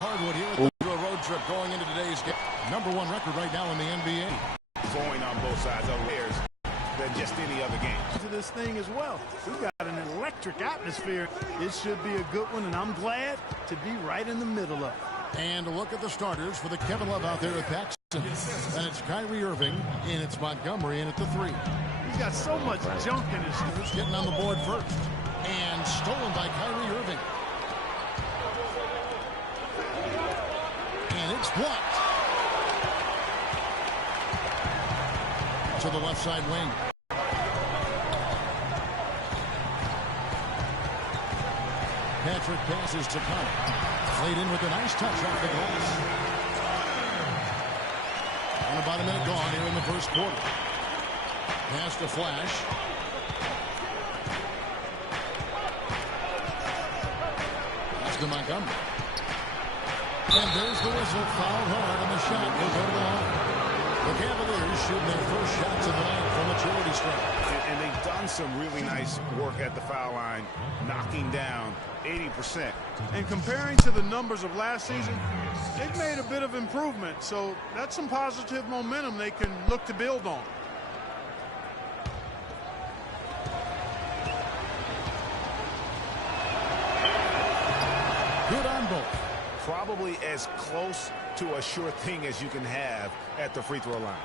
Hardwood here at the road trip going into today's game. #1 record right now in the NBA. Going on both sides of theirs than just any other game. To this thing as well. We've got an electric atmosphere. It should be a good one, and I'm glad to be right in the middle of it. And a look at the starters for the Kevin Love out there at Paxson. And it's Kyrie Irving, and it's Montgomery in at the 3. He's got so much junk in his shoes. Getting on the board first. And stolen by Kyrie Irving. And it's blocked. To the left side wing. Patrick passes to Connor. Played in with a nice touch off the glass. And about a minute gone here in the first quarter. Pass to Flash. Pass to Montgomery. And there's the whistle. Fouled hard, and the shot will go to the line. The Cavaliers shooting their first shots of the night from a charity stripe. And they've done some really nice work at the foul line, knocking down 80%. And comparing to the numbers of last season, they've made a bit of improvement. So that's some positive momentum they can look to build on. Good on both. Probably as close to a sure thing as you can have at the free throw line.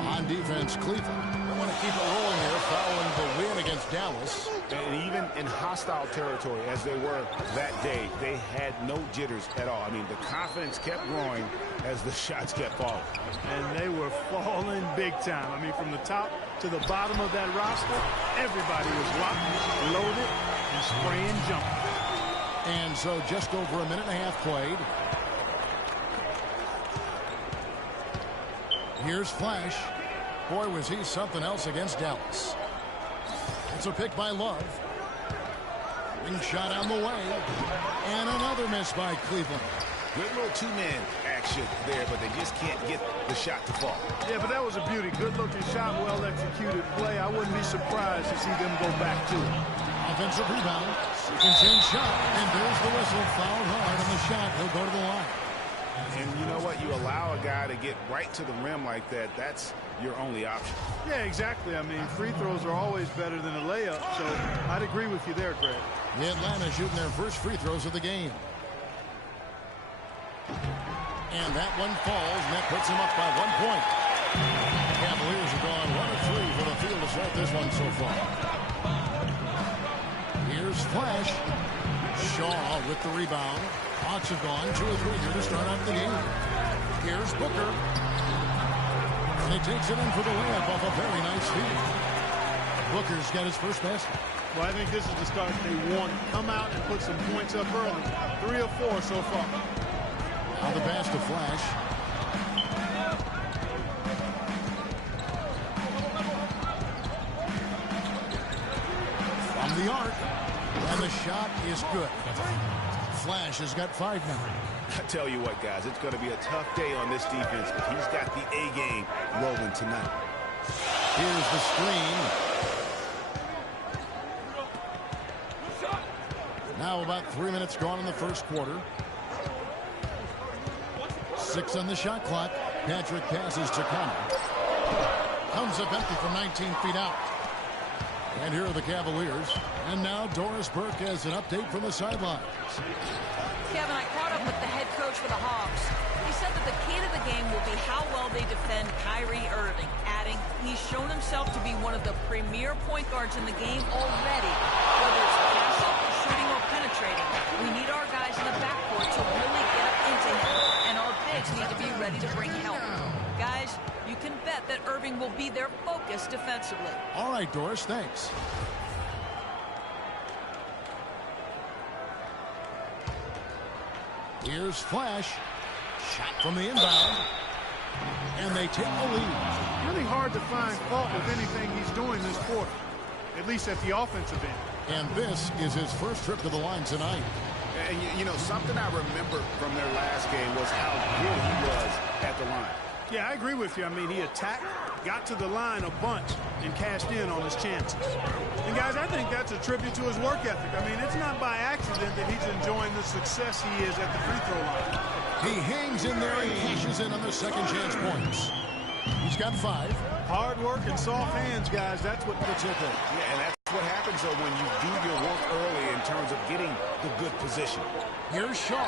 On defense, Cleveland. They want to keep it rolling here following the win against Dallas. And even in hostile territory, as they were that day, they had no jitters at all. I mean, the confidence kept growing as the shots kept falling. And they were falling big time. I mean, from the top to the bottom of that roster, everybody was locked, loaded, and spraying jumping. And so just over a minute and a half played. Here's Flash. Boy, was he something else against Dallas. It's a pick by Love. Ring shot on the way. And another miss by Cleveland. Good little two-man action there, but they just can't get the shot to fall. Yeah, but that was a beauty. Good-looking shot, well-executed play. I wouldn't be surprised to see them go back to it. Offensive rebound. Seconds in shot. And there's the whistle. Fouled hard on the shot. He'll go to the line. And you know what? You allow a guy to get right to the rim like that. That's your only option. Yeah, exactly. I mean, free throws are always better than a layup. So I'd agree with you there, Greg. Atlanta shooting their first free throws of the game. And that one falls, and that puts him up by 1 point. The Cavaliers have gone 1 of 3 for the field to start this one so far. Here's Flash. Shaw with the rebound. Hawks have gone 2 of 3 here to start off the game. Here's Booker. And he takes it in for the layup off a very nice feed. Booker's got his first basket. Well, I think this is the start they want. Come out and put some points up early. 3 of 4 so far. Now the pass to Flash. From the arc. And the shot is good. Flash has got 5 now. I tell you what, guys, it's going to be a tough day on this defense, but he's got the A game rolling tonight. Here's the screen. Now about 3 minutes gone in the first quarter. 6 on the shot clock. Patrick passes to Connor. Comes up empty from 19 feet out. And here are the Cavaliers. And now Doris Burke has an update from the sidelines. Kevin, I caught up with the head coach for the Hawks. He said that the key to the game will be how well they defend Kyrie Irving, adding he's shown himself to be one of the premier point guards in the game already. Whether it's passing, shooting, or penetrating, we need our guys in the backcourt to really get up into him, and our bigs need to be ready to bring help. Guys, you can bet that Irving will be their focus defensively. All right, Doris, thanks. Here's Flash. Shot from the inbound. And they take the lead. Really hard to find fault with anything he's doing this quarter, at least at the offensive end. And this is his first trip to the line tonight. And you know, something I remember from their last game was how good he was at the line. Yeah, I agree with you. I mean, he attacked, got to the line a bunch, and cashed in on his chances. And, guys, I think that's a tribute to his work ethic. I mean, it's not by accident that he's enjoying the success he is at the free throw line. He hangs in there and cashes in on the second chance points. He's got 5. Hard work and soft hands, guys. That's what puts it there. Yeah, and that's what happens, though, when you do your work early in terms of getting the good position. Here's Shaw.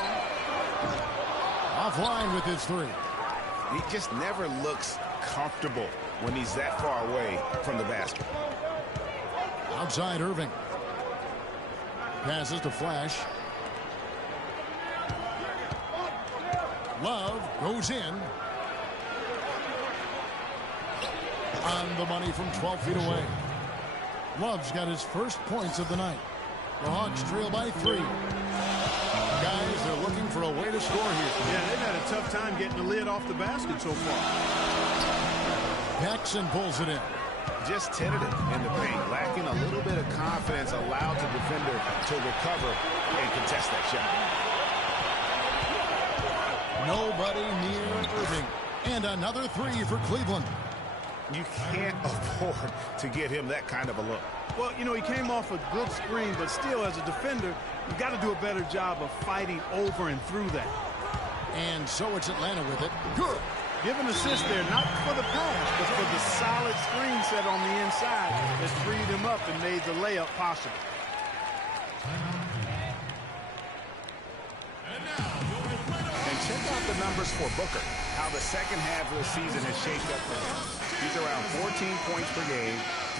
Offline with his 3. He just never looks comfortable when he's that far away from the basket. Outside Irving. Passes to Flash. Love goes in. On the money from 12 feet away. Love's got his first points of the night. The Hawks trail by 3. Guys, they're looking for a way to score here. Yeah, they've had a tough time getting the lid off the basket so far. Paxson pulls it in. Just tentative in the paint, lacking a little bit of confidence, allowed the defender to recover and contest that shot. Nobody near Irving. And another 3 for Cleveland. You can't afford to get him that kind of a look. Well, you know, he came off a good screen, but still, as a defender, you got to do a better job of fighting over and through that. And so it's Atlanta with it. Good. Give an assist there, not for the pass, but for the solid screen set on the inside that freed him up and made the layup possible. And check out the numbers for Booker, how the second half of the season has shaped up for him. He's around 14 points per game,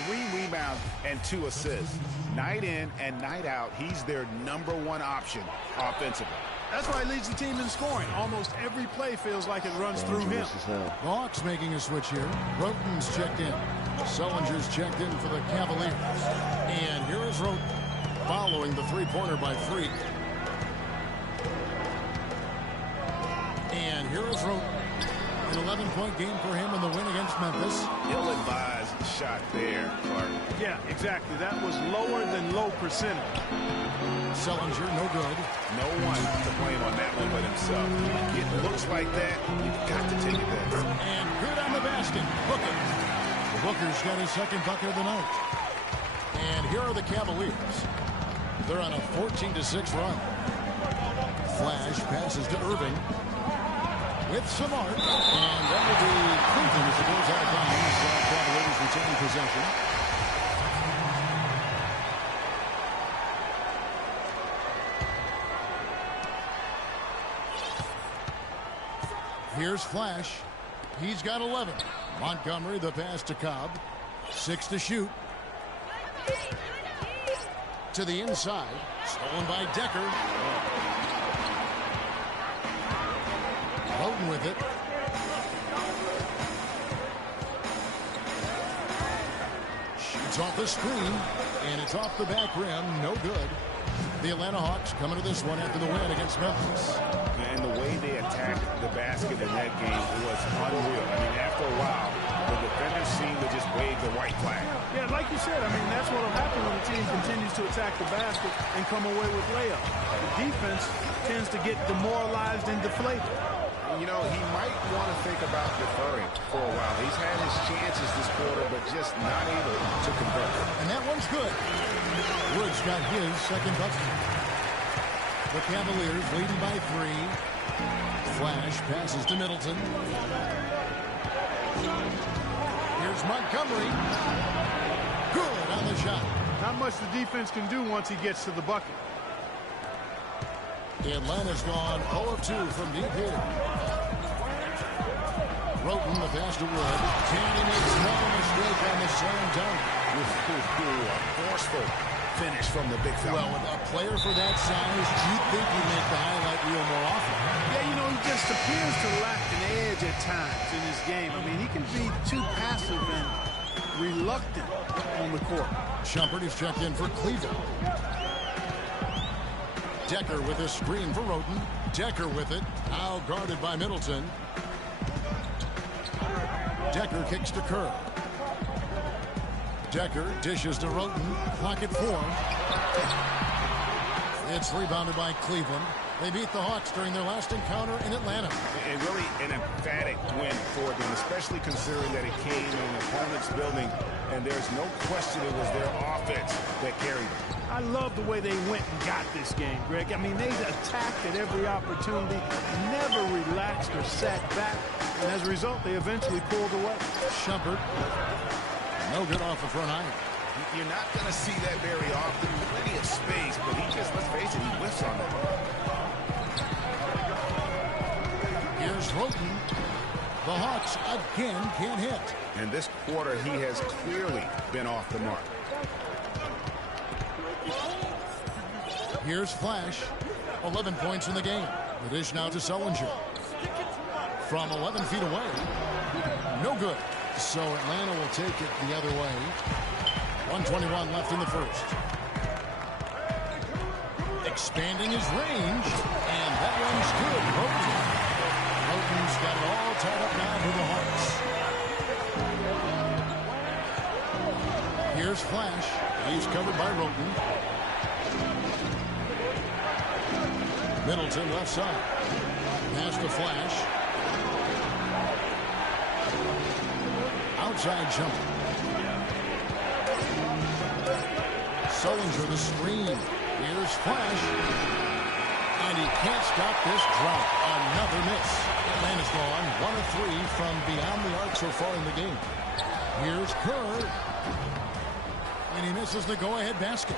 3 rebounds, and 2 assists. Night in and night out, he's their #1 option offensively. That's why he leads the team in scoring. Almost every play feels like it runs through him. The Hawks making a switch here. Roten's checked in. Sullinger's checked in for the Cavaliers. And here is Roten following the 3-pointer by 3. And here is Roten. An 11-point game for him in the win against Memphis. Ill-advised shot there, Clark. Yeah, exactly. That was lower than low percentage. Sullinger, no good. No one to blame on that one but himself. It looks like that, you've got to take it there. And good on the basket. Booker. Booker's got his second bucket of the night. And here are the Cavaliers. They're on a 14-6 run. Flash passes to Irving. With some art. And that will be Cleveland as it goes out of bounds. Cavaliers retain possession. Here's Flash. He's got 11. Montgomery, the pass to Cobb. 6 to shoot. To the inside. Stolen by Decker. Roten with it. Shoots off the screen. And it's off the back rim. No good. The Atlanta Hawks coming to this one after the win against Memphis. And the way they attacked the basket in that game was unreal. I mean, after a while, the defenders seemed to just wave the white flag. Yeah, like you said, I mean, that's what will happen when the team continues to attack the basket and come away with layups. The defense tends to get demoralized and deflated. You know, he might want to think about deferring for a while. He's had his chances this quarter, but just not able to convert. And that one's good. Woods got his second bucket. The Cavaliers leading by 3. Flash passes to Middleton. Here's Montgomery. Good on the shot. Not much the defense can do once he gets to the bucket. Atlanta's gone 0 of 2 from deep here. Roten, the pass to Wood. Tanny makes no mistake on the slam dunk. A forceful finish from the big fella. Well, with a player for that size, you'd think he'd make the highlight reel more often. Yeah, you know, he just appears to lack an edge at times in his game. I mean, he can be too passive and reluctant on the court. Shumpert is checked in for Cleveland. Decker with a screen for Roten. Decker with it. Now guarded by Middleton. Decker kicks to Kerr. Decker dishes to Roten. Clock at 4. It's rebounded by Cleveland. They beat the Hawks during their last encounter in Atlanta. And really an emphatic win for them, especially considering that it came in an opponent's building, and there's no question it was their offense that carried them. I love the way they went and got this game, Greg. I mean, they attacked at every opportunity, never relaxed or sat back, and as a result, they eventually pulled away. Shumpert, no good off the front line. You're not going to see that very often. Plenty of space, but he just, let's face it, he whiffs on that. Here's Roten. The Hawks again can't hit. And this quarter, he has clearly been off the mark. Here's Flash. 11 points in the game. The dish now to Sullinger. From 11 feet away. No good. So Atlanta will take it the other way. 1:21 left in the first. Expanding his range. And that one's good. Roten's got it all tied up now for the Hawks. Here's Flash. He's covered by Roten. Middleton left side. Pass to Flash. Outside jumper. Sullinger the screen. Here's Flash. And he can't stop this drop. Another miss. Atlanta's gone 1 of 3 from beyond the arc so far in the game. Here's Kerr. And he misses the go-ahead basket.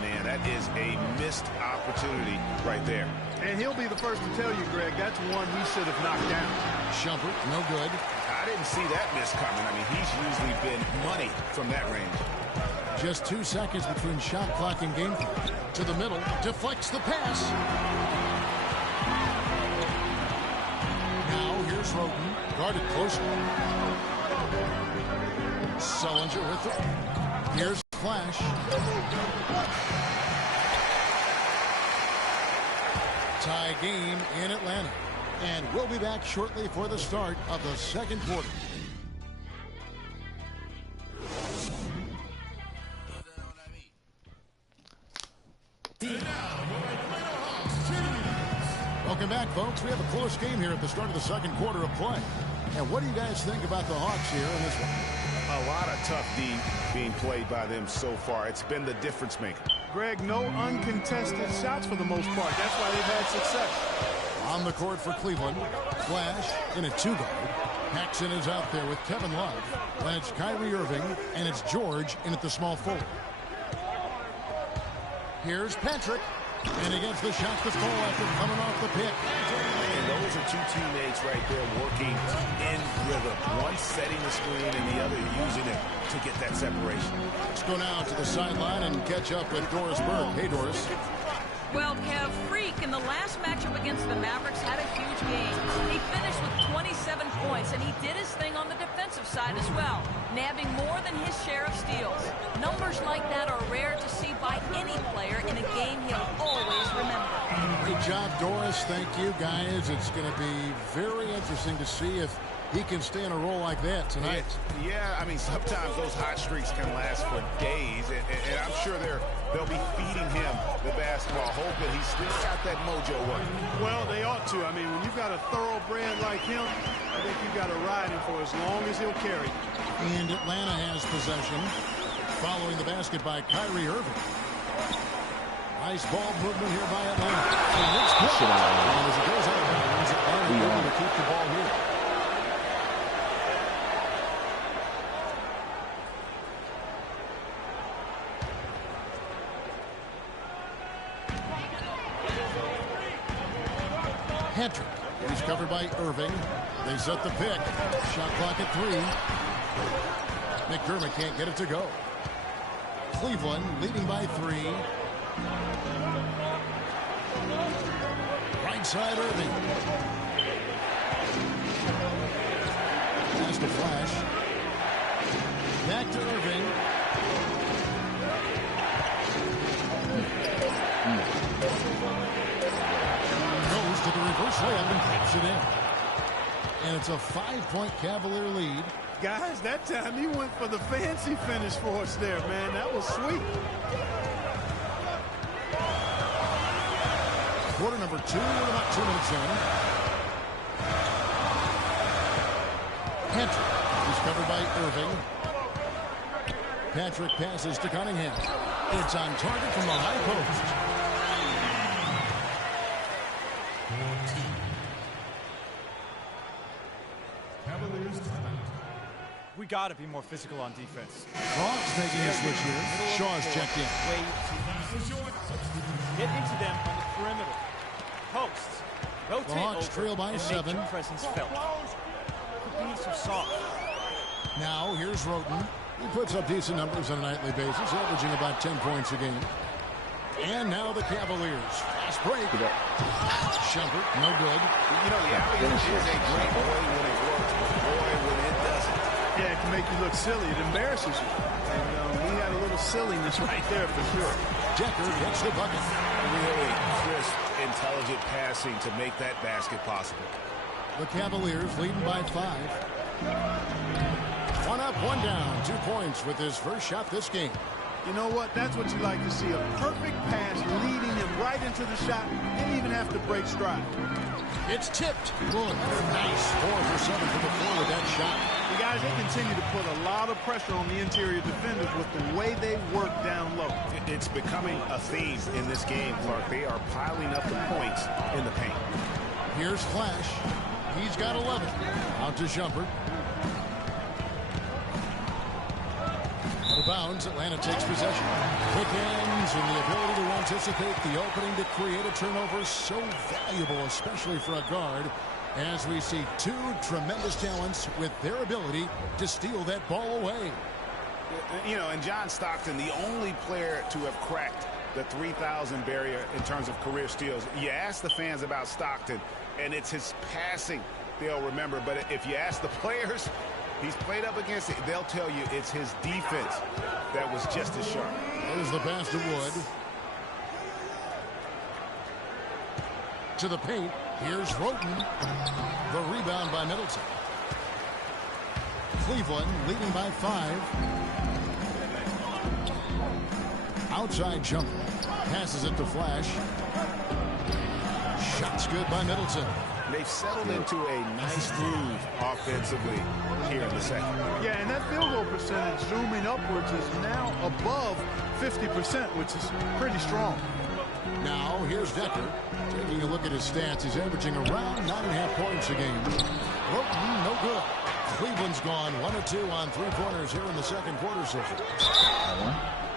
Man, that is a missed opportunity right there. And he'll be the first to tell you, Greg, that's one he should have knocked down. Shumpert, no good. I didn't see that miss coming. I mean, he's usually been money from that range. Just 2 seconds between shot clock and game clock. To the middle, deflects the pass. Now here's Roten, guarded closely. Sullinger with it. Here's Flash. Tie game in Atlanta. And we'll be back shortly for the start of the second quarter. Welcome back, folks. We have a close game here at the start of the second quarter of play. And what do you guys think about the Hawks here in this one? A lot of tough D being played by them so far. It's been the difference maker. Greg, no uncontested shots for the most part. That's why they've had success. On the court for Cleveland. Flash in a 2-guard. Paxson is out there with Kevin Love. That's Kyrie Irving, and it's George in at the small forward. Here's Patrick. And he gets the shot to fall after coming off the pick. And those are two teammates right there working in rhythm. One setting the screen and the other using it to get that separation. Let's go now to the sideline and catch up with Doris Berg. Hey, Doris. Well, Kev, Freak in the last matchup against the Mavericks had a huge game. He finished with 27 points, and he did his thing on the defensive side as well, nabbing more than his share of steals. Numbers like that are rare to see by any player in a game he'll always remember. Good job, Doris. Thank you, guys. It's going to be very interesting to see if he can stay in a role like that tonight. Yeah, I mean, sometimes those hot streaks can last for days, and I'm sure they'll be feeding him the basketball, hoping he's still got that mojo working. Well, they ought to. I mean, when you've got a thoroughbred like him, I think you've got to ride him for as long as he'll carry. And Atlanta has possession, following the basket by Kyrie Irving. Nice ball movement here by Atlanta. And it's good. And as it goes out of bounds, Atlanta able to keep the ball here. Patrick. He's covered by Irving. They set the pick. Shot clock at 3. McDermott can't get it to go. Cleveland leading by 3. Right side Irving. Pass to Flash. Back to Irving. Goes to the reverse layup and taps it in. And it's a 5-point Cavalier lead. Guys, that time he went for the fancy finish for us there, man. That was sweet. quarter number 2 with about 2 minutes in. Patrick is covered by Irving. Patrick passes to Cunningham. It's on target from the high post. Cavaliers timeout. We got to be more physical on defense. Hawks making a switch here. Shaw's checked in. Way too easy. Get into them on the perimeter. Posts. Rotate The Hawks over trail by and 7. make your presence felt. Quit being so soft. Now here's Roten. He puts up decent numbers on a nightly basis, averaging about 10 points a game. And now the Cavaliers. Fast break. Shumpert, no good. You know, the alley-oop is a great way when it works, but boy, when it doesn't. Yeah, it can make you look silly. It embarrasses you. And we had a little silliness right there for sure. Decker gets the bucket. Really crisp, intelligent passing to make that basket possible. The Cavaliers leading by 5. 1 up, 1 down. 2 points with his first shot this game. You know what? That's what you like to see. A perfect pass leading him right into the shot. Didn't even have to break stride. It's tipped. Good. Nice. 4 for 7 from the floor with that shot. The guys, they continue to put a lot of pressure on the interior defenders with the way they work down low. It's becoming a theme in this game, Clark. They are piling up the points in the paint. Here's Flash. He's got 11. Out to Shumpert. Out of bounds, Atlanta takes possession. Quick hands and the ability to anticipate the opening to create a turnover, so valuable, especially for a guard, as we see 2 tremendous talents with their ability to steal that ball away. You know, and John Stockton, the only player to have cracked the 3,000 barrier in terms of career steals. You ask the fans about Stockton, and it's his passing they'll remember. But if you ask the players he's played up against, they'll tell you it's his defense that was just as sharp. There's the pass to Wood. To the paint. Here's Roten. The rebound by Middleton. Cleveland leading by 5. Outside jumper. Passes it to Flash. Shots good by Middleton. They've settled into a nice groove offensively here in the second. Yeah, and that field goal percentage zooming upwards is now above 50%, which is pretty strong. Now here's Decker. Taking a look at his stats, he's averaging around 9.5 points a game. Roten, no good. Cleveland's gone 1 of 2 on 3-pointers here in the second quarter session.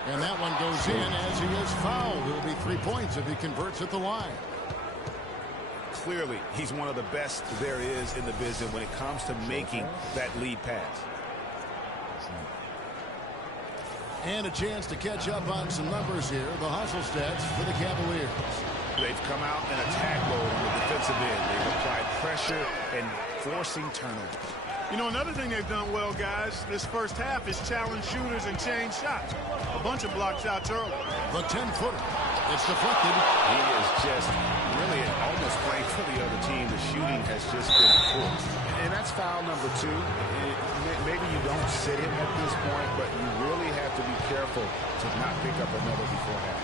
And that one goes in as he is fouled. It'll be 3 points if he converts at the line. Clearly, he's one of the best there is in the business when it comes to making that lead pass. And a chance to catch up on some numbers here. The hustle stats for the Cavaliers. They've come out in attack mode on the defensive end. They've applied pressure and forcing turnovers. You know, another thing they've done well, guys, this first half is challenge shooters and change shots. A bunch of block shots early. The 10-footer. It's deflected. He is just really almost playing for the other team. The shooting has just been poor. And that's foul number 2. Maybe you don't sit him at this point, but you really have to be careful to not pick up another before half.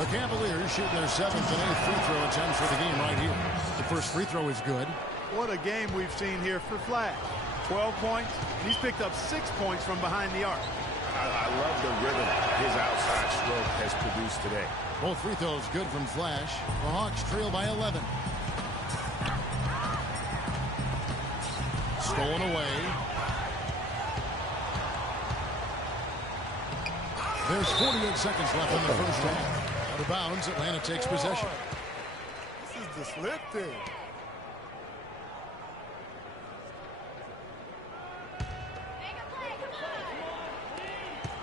The Cavaliers shooting their 7th and 8th free throw attempts for the game right here. The first free throw is good. What a game we've seen here for Flash. 12 points, and he's picked up 6 points from behind the arc. I love the rhythm his outside stroke has produced today. Both free throws good from Flash. The Hawks trail by 11. Stolen away. There's 48 seconds left in the first half. Out of bounds, Atlanta takes possession. This is the slip thing.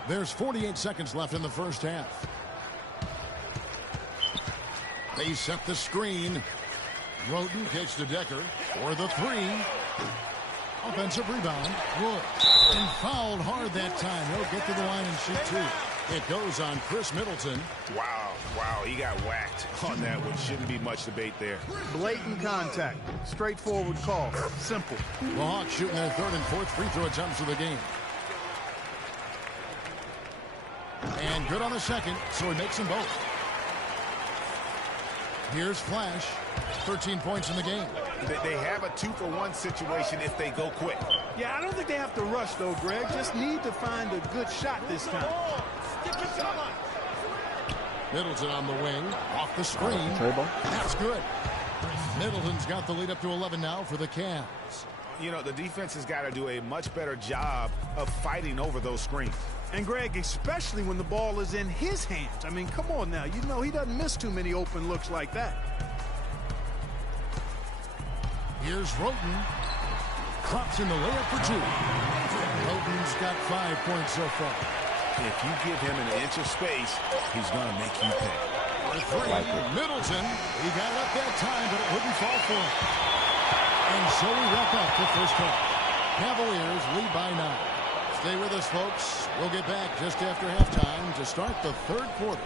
There's 48 seconds left in the first half. They set the screen. Roten kicks to Decker for the 3. Offensive rebound. Wood. And fouled hard that time. He'll get to the line and shoot 2. It goes on Chris Middleton. Wow, he got whacked on that one. Shouldn't be much debate there. Blatant contact. Straightforward call. Simple. The Hawks shooting their 3rd and 4th free throw attempts of the game. And good on the second, so he makes them both. Here's Flash. 13 points in the game. They have a 2-for-1 situation if they go quick. Yeah, I don't think they have to rush, though, Greg. Just need to find a good shot this time. Middleton on the wing. Off the screen. That's good. Middleton's got the lead up to 11 now for the Cavs. You know, the defense has got to do a much better job of fighting over those screens. And, Greg, especially when the ball is in his hands. I mean, come on now. You know he doesn't miss too many open looks like that. Here's Roten. Drops in the layup for 2. Roten's got 5 points so far. If you give him an inch of space, he's going to make you pay. For 3, Middleton. He got it up that time, but it wouldn't fall for him. And so we wrap up the first half. Cavaliers lead by 9. Stay with us, folks. We'll get back just after halftime to start the third quarter.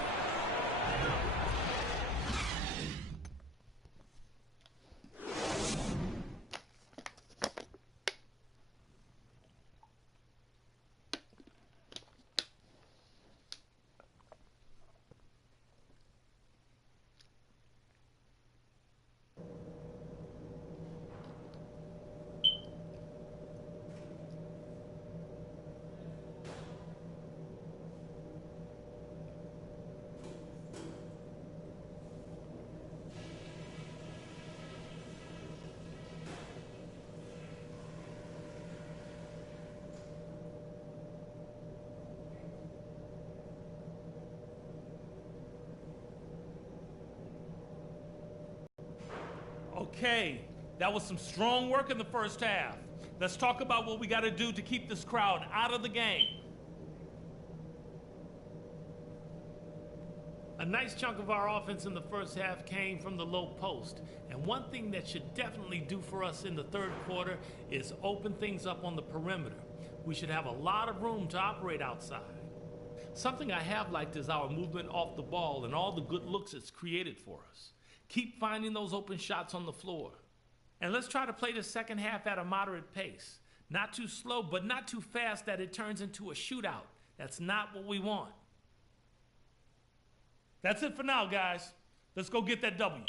Okay, that was some strong work in the first half. Let's talk about what we got to do to keep this crowd out of the game. A nice chunk of our offense in the first half came from the low post. And one thing that should definitely do for us in the third quarter is open things up on the perimeter. We should have a lot of room to operate outside. Something I have liked is our movement off the ball and all the good looks it's created for us. Keep finding those open shots on the floor. And let's try to play the second half at a moderate pace. Not too slow, but not too fast that it turns into a shootout. That's not what we want. That's it for now, guys. Let's go get that W.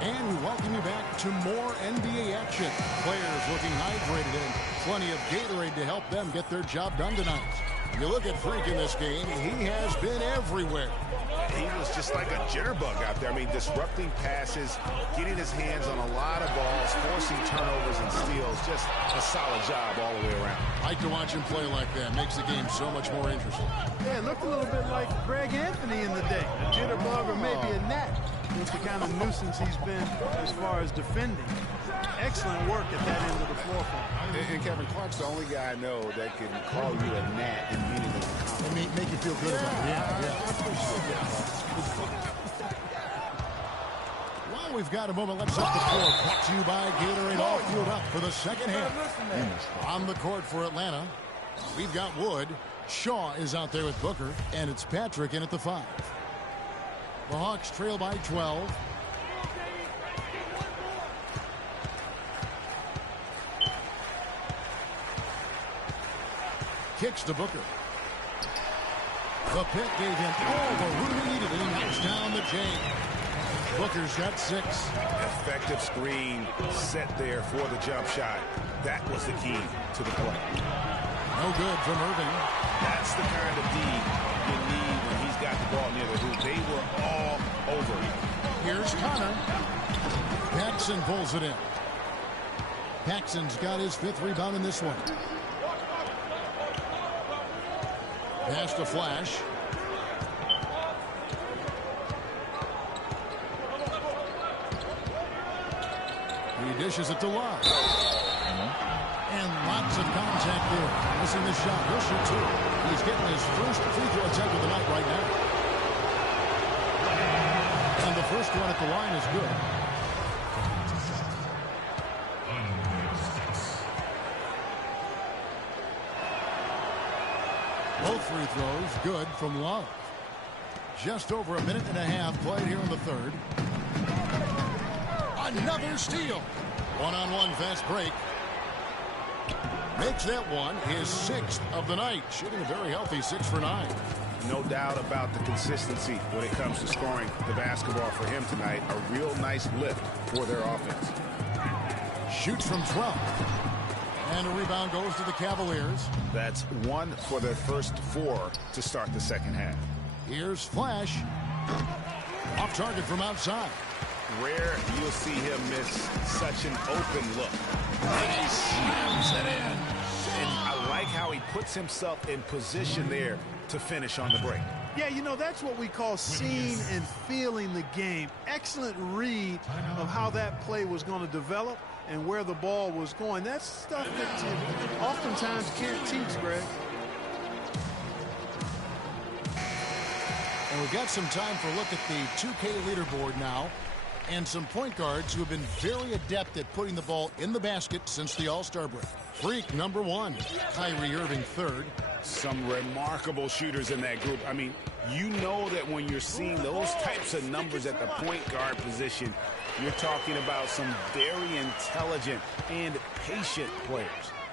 And we welcome you back to more NBA action. Players looking hydrated and plenty of Gatorade to help them get their job done tonight. You look at Frank in this game, he has been everywhere. He was just like a jitterbug out there. I mean, disrupting passes, getting his hands on a lot of balls, forcing turnovers and steals. Just a solid job all the way around. Like to watch him play like that. Makes the game so much more interesting. Yeah, it looked a little bit like Greg Anthony in the day. A jitterbug or maybe a gnat. With the kind of nuisance he's been as far as defending. Excellent work at that end of the floor for him. And Kevin Clark's the only guy I know that can call you a gnat and mean it as a compliment. And make you feel good about it. Yeah. I appreciate that. Well, we've got a moment. Let's up the floor. Brought to you by Gatorade. All fueled up for the second half. On the court for Atlanta, we've got Wood. Shaw is out there with Booker. And it's Patrick in at the 5. The Hawks trail by 12. Kicks to Booker. The pick gave him all the room he needed, and he knocks down the chain. Booker's got 6. Effective screen set there for the jump shot. That was the key to the play. No good from Irving. That's the kind of D you need when he's got the ball near the hoop. They were all over him. Here's Connor. Paxson pulls it in. Paxson's got his 5th rebound in this one. Pass to Flash. He dishes it to Love. And lots of contact there. Missing the shot. He'll shoot 2. He's getting his first free throw attempt of the night right now. And the first one at the line is good. Both free throws good from Love. Just over a minute and a half played here in the third. Another steal. One-on-one fast break. Makes that one his 6th of the night. Shooting a very healthy 6 for 9. No doubt about the consistency when it comes to scoring the basketball for him tonight. A real nice lift for their offense. Shoots from 12. And a rebound goes to the Cavaliers. That's 1 for their first 4 to start the second half. Here's Flash. Off target from outside. Rare you'll see him miss such an open look. And he slams it in. And I like how he puts himself in position there to finish on the break. Yeah, you know, that's what we call seeing and feeling the game. Excellent read of how that play was going to develop and where the ball was going. That's stuff that you oftentimes can't teach, Greg. And we've got some time for a look at the 2K leaderboard now. And some point guards who have been very adept at putting the ball in the basket since the All-Star break. Freak number 1, Kyrie Irving 3rd. Some remarkable shooters in that group. I mean, you know that when you're seeing those types of numbers at the point guard position, you're talking about some very intelligent and patient players.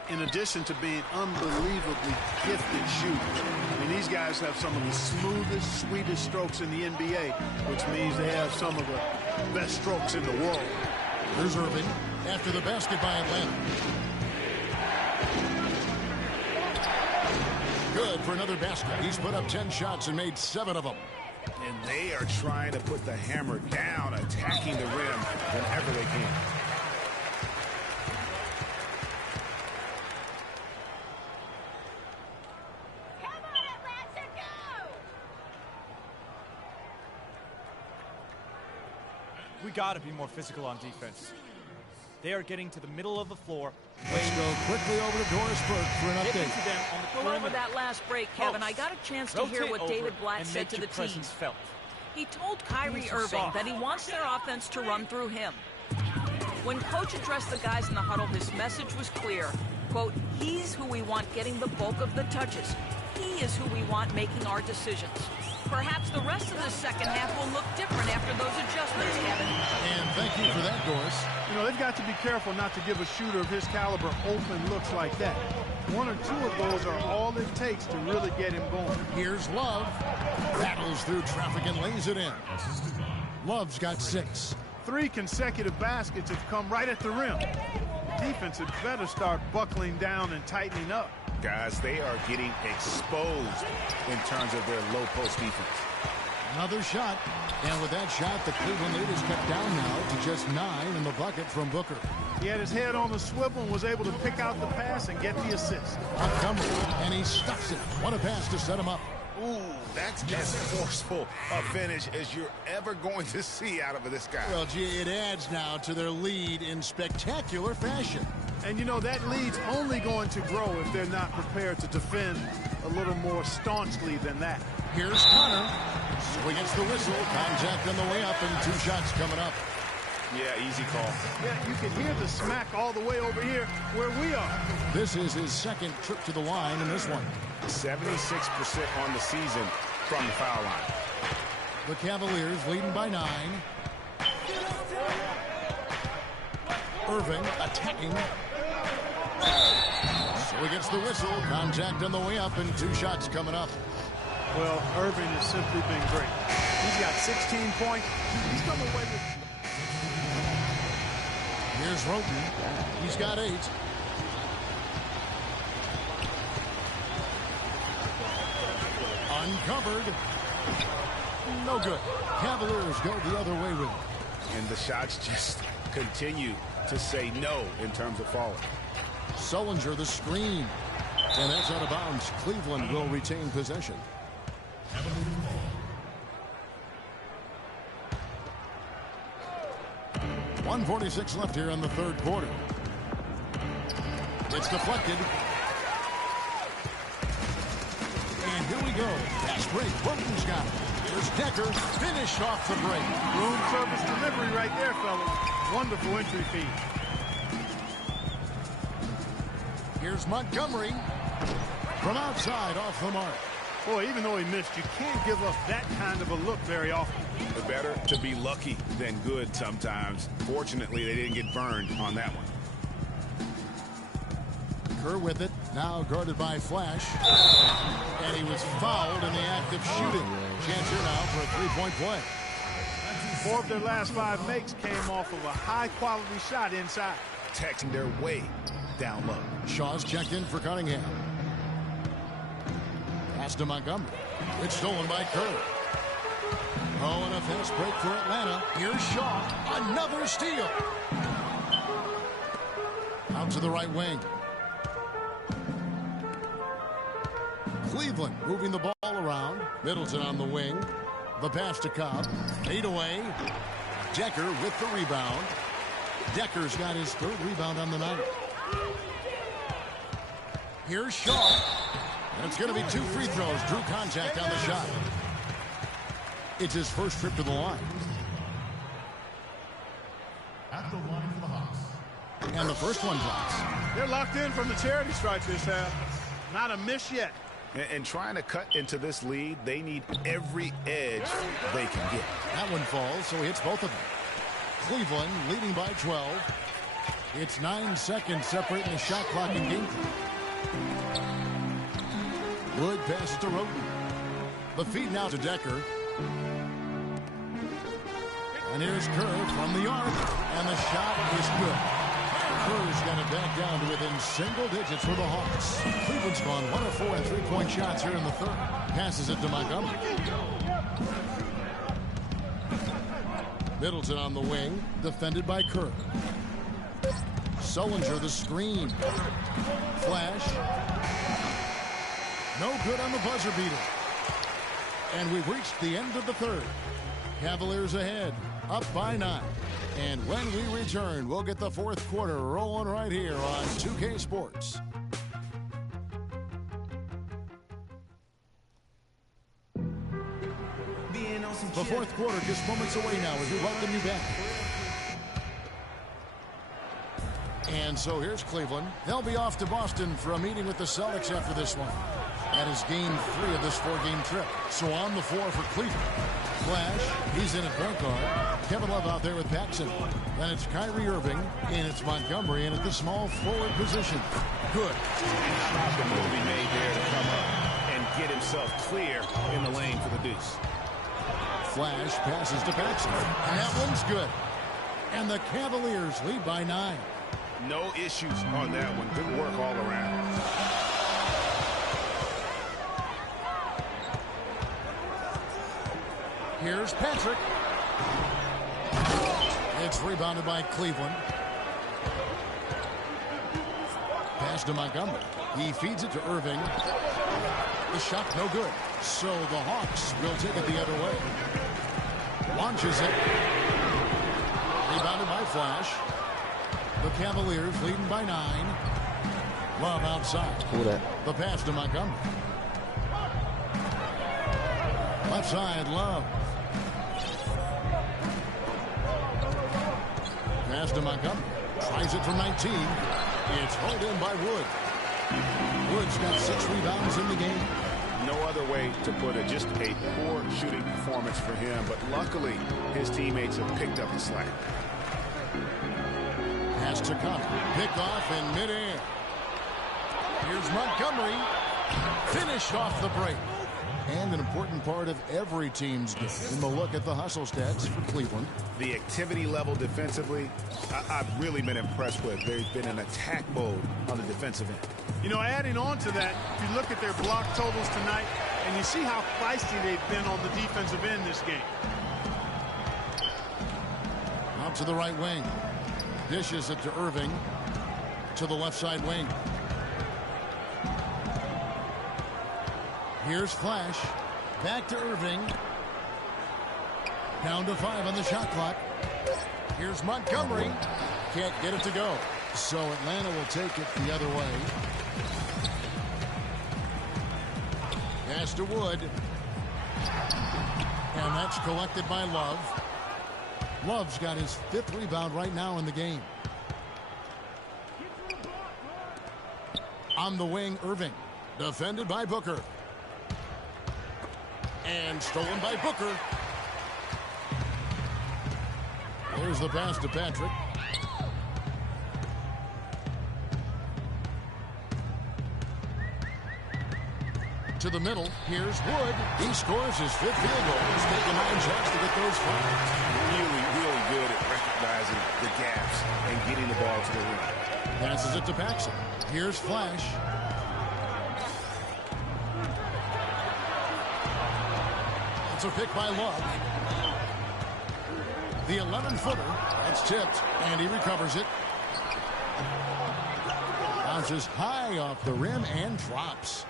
In addition to being unbelievably gifted shooters. I mean, these guys have some of the smoothest, sweetest strokes in the NBA, which means they have some of the best strokes in the world. Here's Irving after the basket by Atlanta. Good for another basket. He's put up 10 shots and made 7 of them. And they are trying to put the hammer down, attacking the rim whenever they can. We got to be more physical on defense. They are getting to the middle of the floor. Let's go quickly over to Doris Burke for an Get update. into them on the Well, over perimeter. that last break, Kevin, I got a chance to hear Rotate what over David Blatt and said make to the your team. presence felt. He told Kyrie Knees are Irving soft. that he wants their offense to run through him. When coach addressed the guys in the huddle, his message was clear. Quote, he's who we want getting the bulk of the touches. He is who we want making our decisions. Perhaps the rest of the second half will look different after those adjustments, Kevin. And thank you for that, Doris. You know, they've got to be careful not to give a shooter of his caliber open looks like that. 1 or 2 of those are all it takes to really get him going. Here's Love. Rattles through traffic and lays it in. Love's got 6. 3 consecutive baskets have come right at the rim. Defense had better start buckling down and tightening up. Guys, they are getting exposed in terms of their low post defense. Another shot. And with that shot, the Cleveland lead is kept down now to just 9 in the bucket from Booker. He had his head on the swivel and was able to pick out the pass and get the assist. Montgomery, and he stuffs it. What a pass to set him up. Ooh, that's as forceful a finish as you're ever going to see out of this guy. Well, gee, it adds now to their lead in spectacular fashion. And, you know, that lead's only going to grow if they're not prepared to defend a little more staunchly than that. Here's Connor. So he gets the whistle. Contact on the way up and 2 shots coming up. Yeah, easy call. Yeah, you can hear the smack all the way over here where we are. This is his 2nd trip to the line in this one. 76% on the season from the foul line. The Cavaliers leading by 9. Irving attacking. So he gets the whistle. Contact on the way up and 2 shots coming up. Well, Irving has simply been great. He's got 16 points. He's come away with... Here's Roten. He's got 8. Uncovered. No good. Cavaliers go the other way with it. And the shots just continue to say no in terms of falling. Sullinger the screen. And that's out of bounds. Cleveland will retain possession. .146 left here in the 3rd quarter. It's deflected. And here we go. Fast break. Roten's got it. Here's Decker. Finished off the break. Room service delivery right there, fellas. Wonderful entry feed. Here's Montgomery. From outside, off the mark. Boy, even though he missed, you can't give up that kind of a look very often. Better to be lucky than good sometimes. Fortunately, they didn't get burned on that one. Kerr with it. Now guarded by Flash. And he was fouled in the act of shooting. Chance here now for a three-point play. 4 of their last 5 makes came off of a high-quality shot inside. Texting their way down low. Shaw's checked in for Cunningham. Pass to Montgomery. It's stolen by Kerr. Oh, and a fast break for Atlanta. Here's Shaw. Another steal. Out to the right wing. Cleveland moving the ball around. Middleton on the wing. The pass to Cobb. Fade away. Decker with the rebound. Decker's got his 3rd rebound on the night. Here's Shaw. And it's going to be 2 free throws. Drew contact on the shot. It's his first trip to the line. At the line for the Hawks. And the first one drops. They're locked in from the charity stripe this half. Not a miss yet. And trying to cut into this lead, they need every edge they can get. That one falls, so he hits both of them. Cleveland leading by 12. It's 9 seconds separating the shot clock and game clock. Wood passes to Roden. The feed now to Decker. And here's Kerr from the arc. And the shot is good. Kerr's got it back down to within single digits for the Hawks. Cleveland's gone 1 of 4 and 3-point shots here in the 3rd. Passes it to Montgomery. Middleton on the wing. Defended by Kerr. Sullinger the screen. Flash. No good on the buzzer beater. And we've reached the end of the 3rd. Cavaliers ahead. Up by 9. And when we return, we'll get the 4th quarter rolling right here on 2K Sports. The 4th quarter just moments away now as we welcome you back. And so here's Cleveland. They'll be off to Boston for a meeting with the Celtics after this one. That is game 3 of this 4-game trip. So on the floor for Cleveland. Flash, he's in at point guard. Kevin Love out there with Paxson. Then it's Kyrie Irving, and it's Montgomery in at the small forward position. Good. How about the move he made there to come up and get himself clear in the lane for the deuce. Flash passes to Paxson. And that one's good. And the Cavaliers lead by 9. No issues on that one. Good work all around. Here's Patrick. It's rebounded by Cleveland. Pass to Montgomery. He feeds it to Irving. The shot no good. So the Hawks will take it the other way. Launches it. Rebounded by Flash. The Cavaliers leading by 9. Love outside. The pass to Montgomery. Left side, Love. Pass to Montgomery. Tries it from 19. It's hauled in by Wood. Wood's got 6 rebounds in the game. No other way to put it. Just a poor shooting performance for him. But luckily, his teammates have picked up the slack. Pass to Cobb. Picked off in midair. Here's Montgomery. Finished off the break. And an important part of every team's game. And we'll look at the hustle stats for Cleveland. The activity level defensively, I've really been impressed with. There's been an attack mode on the defensive end. You know, adding on to that, if you look at their block totals tonight, and you see how feisty they've been on the defensive end this game. Out to the right wing. Dishes it to Irving. To the left side wing. Here's Flash. Back to Irving. Down to 5 on the shot clock. Here's Montgomery. Can't get it to go. So Atlanta will take it the other way. Pass to Wood. And that's collected by Love. Love's got his 5th rebound right now in the game. On the wing, Irving. Defended by Booker. And stolen by Booker. There's the pass to Patrick. To the middle. Here's Wood. He scores his 5th field goal. He's taken 9 shots to get those 5. Really, really good at recognizing the gaps and getting the ball to the rim. Passes it to Paxson. Here's Flash. It's a pick by Love. The 11-footer. That's tipped, and he recovers it. Bounces high off the rim and drops.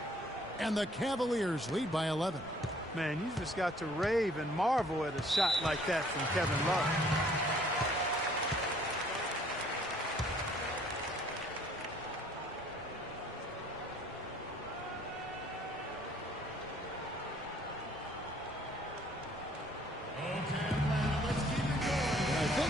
And the Cavaliers lead by 11. Man, you just got to rave and marvel at a shot like that from Kevin Love.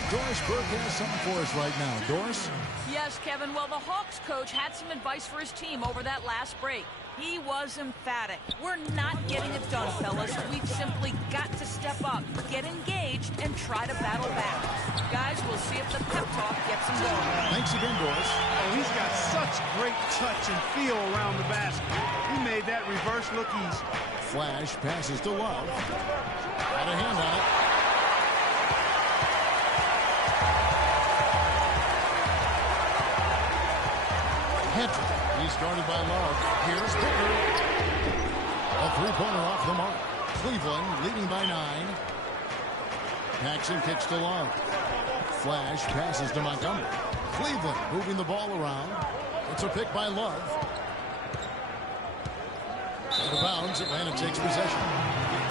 Doris Burke has something for us right now. Doris? Yes, Kevin. Well, the Hawks coach had some advice for his team over that last break. He was emphatic. We're not getting it done, fellas. We've simply got to step up, get engaged, and try to battle back. Guys, we'll see if the pep talk gets him going. Thanks again, Doris. Oh, he's got such great touch and feel around the basket. He made that reverse look easy. Flash passes to Love. Got a hand on it. Hedrick. He's guarded by Love. Here's Booker. A three-pointer off the mark. Cleveland leading by 9. Paxson kicks to Love. Flash passes to Montgomery. Cleveland moving the ball around. It's a pick by Love. Out of bounds. Atlanta takes possession.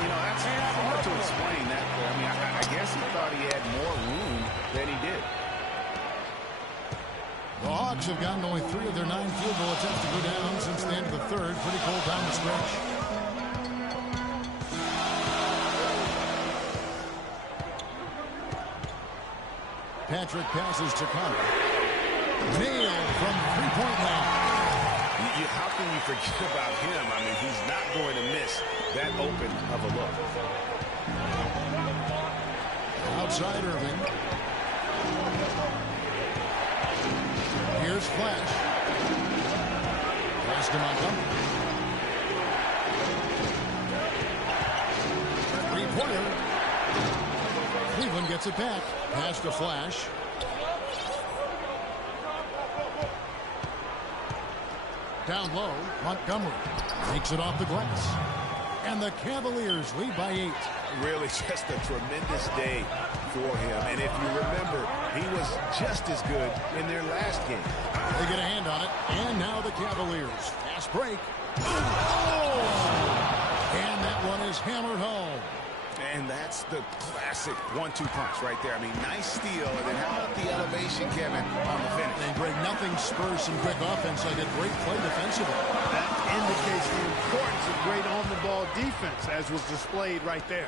You know, that's hard to explain that. I mean, I guess he thought he had more room than he did. The Hawks have gotten only 3 of their 9 field goal attempts to go down since the end of the third. Pretty cold down the stretch. Patrick passes to Connor. Nailed from three-point line. How can you forget about him? I mean, he's not going to miss that open of a look. Outside Irving. Here's Flash. Pass to Montgomery. Three-pointer. Cleveland gets it back. Pass to Flash. Down low, Montgomery takes it off the glass. And the Cavaliers lead by 8. Really just a tremendous day for him. And if you remember, he was just as good in their last game. They get a hand on it. And now the Cavaliers. Fast break. Oh! And that one is hammered home. And that's the classic 1-2 punch right there. I mean, nice steal. And then how about the elevation, Kevin, on the finish? And Greg, nothing spurs some quick offense like a great play defensively. That indicates the importance of great on-the-ball defense, as was displayed right there.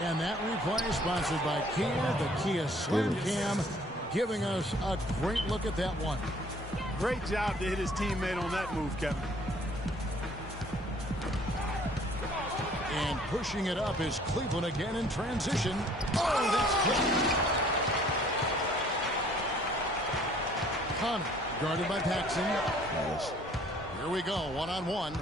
And that replay is sponsored by Kia, the Kia Slim Cam, giving us a great look at that one. Great job to hit his teammate on that move, Kevin. And pushing it up is Cleveland again in transition. Oh, that's clean. Connor, guarded by Paxson. Nice. Here we go, one-on-one.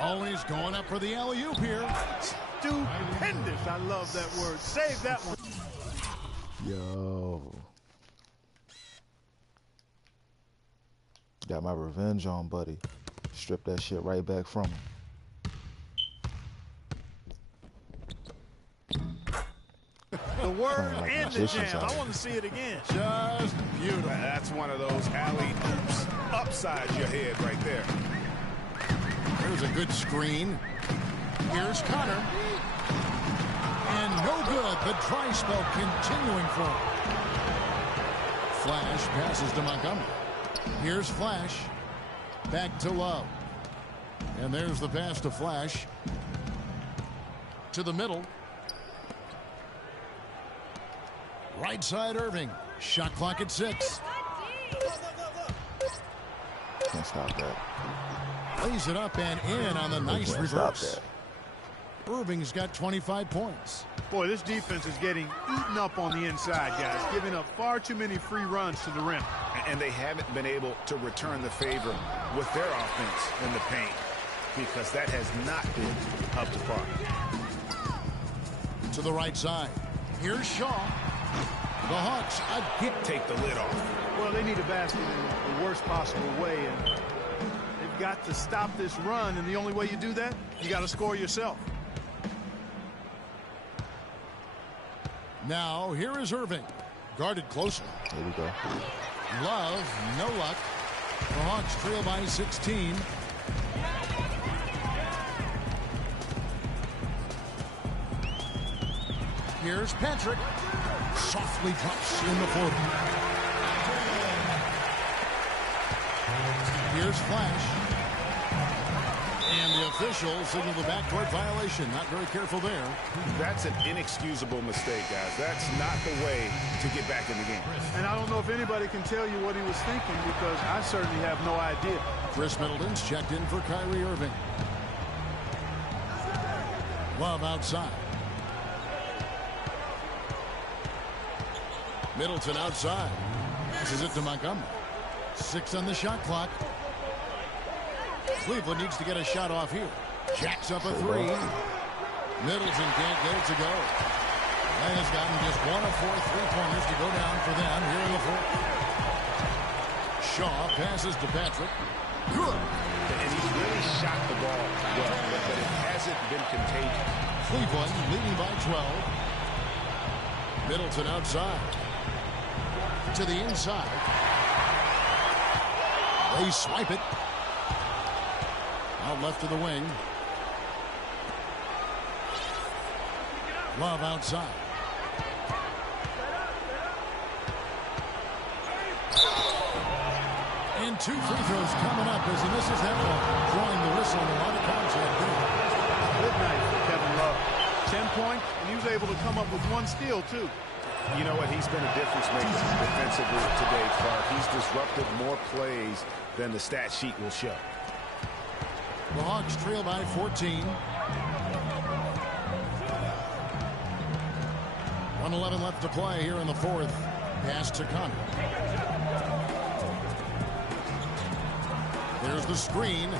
Always going up for the alley-oop here. Stupendous. I love that word. Save that one. Yo. Got my revenge on, buddy. Strip that shit right back from him. The word like and the magicians jam. out I want to see it again. Just beautiful. That's one of those alley-oops upside your head right there. There's a good screen. Here's Connor. And no good. The dry spell continuing for him. Flash passes to Montgomery. Here's Flash. Back to Love. And there's the pass to Flash. To the middle. Right side Irving. Shot clock at 6. Can't stop that. Lays it up and in on the nice Can't stop reverse. that. Irving's got 25 points. Boy, this defense is getting eaten up on the inside, guys, giving up far too many free runs to the rim. And they haven't been able to return the favor with their offense in the paint. because that has not been up to par. To the right side. Here's Shaw. The Hawks again take the lid off. Well, they need a basket in the worst possible way, and they've got to stop this run, and the only way you do that, you got to score yourself. Now, here is Irving. Guarded closely. Here we go. Love, no luck. The Hawks trail by 16. Here's Patrick. Softly drops in the fourth. Here's Flash. And the official signaled the backcourt violation. Not very careful there. That's an inexcusable mistake, guys. That's not the way to get back in the game. And I don't know if anybody can tell you what he was thinking, because I certainly have no idea. Chris Middleton's checked in for Kyrie Irving. Love outside. Middleton outside. Passes it to Montgomery. 6 on the shot clock. Cleveland needs to get a shot off here. Jacks up a 3. Middleton can't get it to go. And has gotten just 1 of 4 3-pointers to go down for them here in the fourth. Shaw passes to Patrick. Good. And he's really shot the ball well, but it hasn't been contagious. Cleveland leading by 12. Middleton outside. To the inside. They swipe it. Out left to the wing. Love outside. And 2 free throws coming up as he misses that one. Drawing the whistle and a lot of contact there. Good night for Kevin Love. 10 points, and he was able to come up with 1 steal, too. You know what? He's been a difference maker defensively today, Clark. He's disrupted more plays than the stat sheet will show. The Hawks trail by 14. 1:11 left to play here in the fourth. Pass to Connor. There's the screen.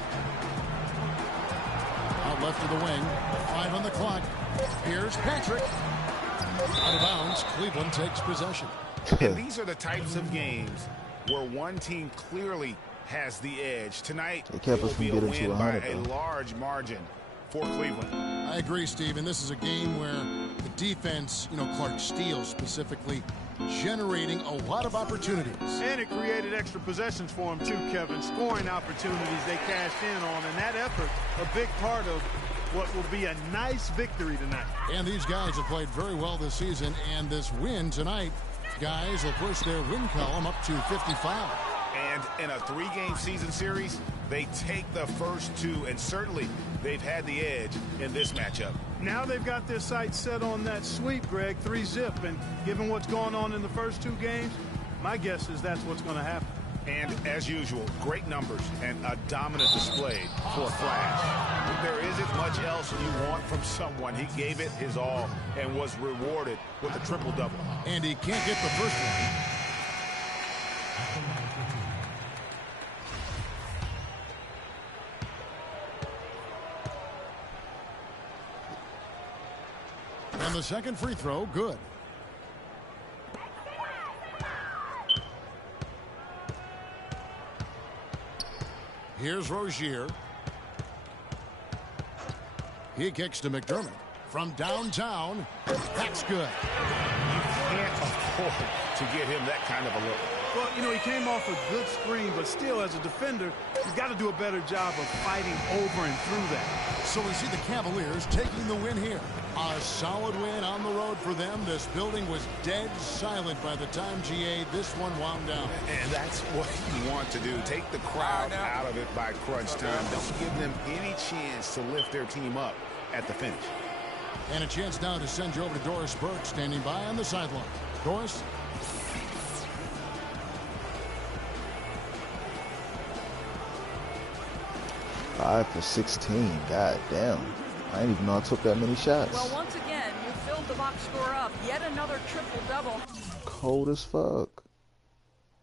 Out left to the wing. 5 on the clock. Here's Patrick. Out of bounds. Cleveland takes possession. And these are the types of games where one team clearly has the edge. Tonight, it will be a win by a large margin for Cleveland. I agree, Steve. And this is a game where the defense, Clark Steele specifically, generating a lot of opportunities. And it created extra possessions for him, too, Kevin. Scoring opportunities they cashed in on. And that effort, a big part of what will be a nice victory tonight. And these guys have played very well this season. And this win tonight, guys will push their win column up to 55. And in a 3-game season series, they take the first 2, and certainly they've had the edge in this matchup. Now they've got their sights set on that sweep, Greg, 3-zip, and given what's going on in the first 2 games, my guess is that's what's going to happen. And as usual, great numbers and a dominant display for Flash. There isn't much else you want from someone. He gave it his all and was rewarded with a triple-double. And he can't get the first one. And the second free throw, good. Here's Rozier. He kicks to McDermott. From downtown, that's good. You can't afford to get him that kind of a look. Well, he came off a good screen, but still, as a defender, you've got to do a better job of fighting over and through that. So we see the Cavaliers taking the win here. A solid win on the road for them. This building was dead silent by the time GA this one wound down. And that's what you want to do. Take the crowd out of it by crunch time. Don't give them any chance to lift their team up at the finish. And a chance now to send you over to Doris Burke, standing by on the sideline. Doris? Five for 16. God damn. I didn't even know I took that many shots. Well, once again, you filled the box score up. Yet another triple-double. Cold as fuck.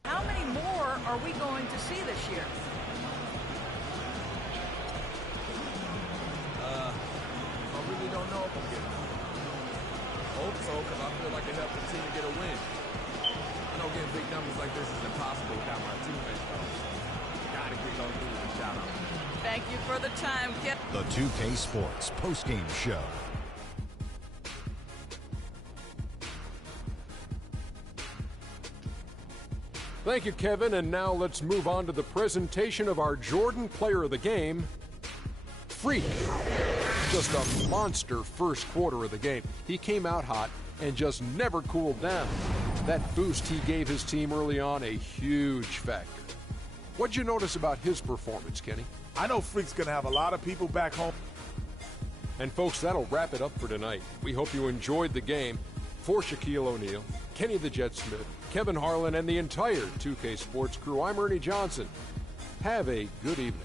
How many more are we going to see this year? Hope so, because I feel like it helped the team get a win. I know getting big numbers like this is impossible without my teammates, though. Gotta give those dudes a shout out. Thank you for the time, Kip. The 2K Sports postgame show. Thank you, Kevin. And now let's move on to the presentation of our Jordan Player of the Game, Freak. Just a monster first quarter of the game. He came out hot and just never cooled down. That boost he gave his team early on, a huge factor. What'd you notice about his performance, Kenny? I know Freak's going to have a lot of people back home. And folks, that'll wrap it up for tonight. We hope you enjoyed the game. For Shaquille O'Neal, Kenny the Jet Smith, Kevin Harlan, and the entire 2K Sports crew, I'm Ernie Johnson. Have a good evening.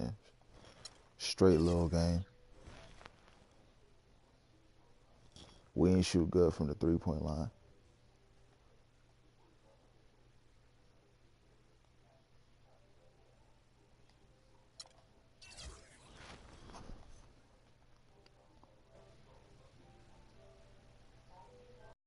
Yeah. Straight little game. We ain't shoot good from the 3-point line.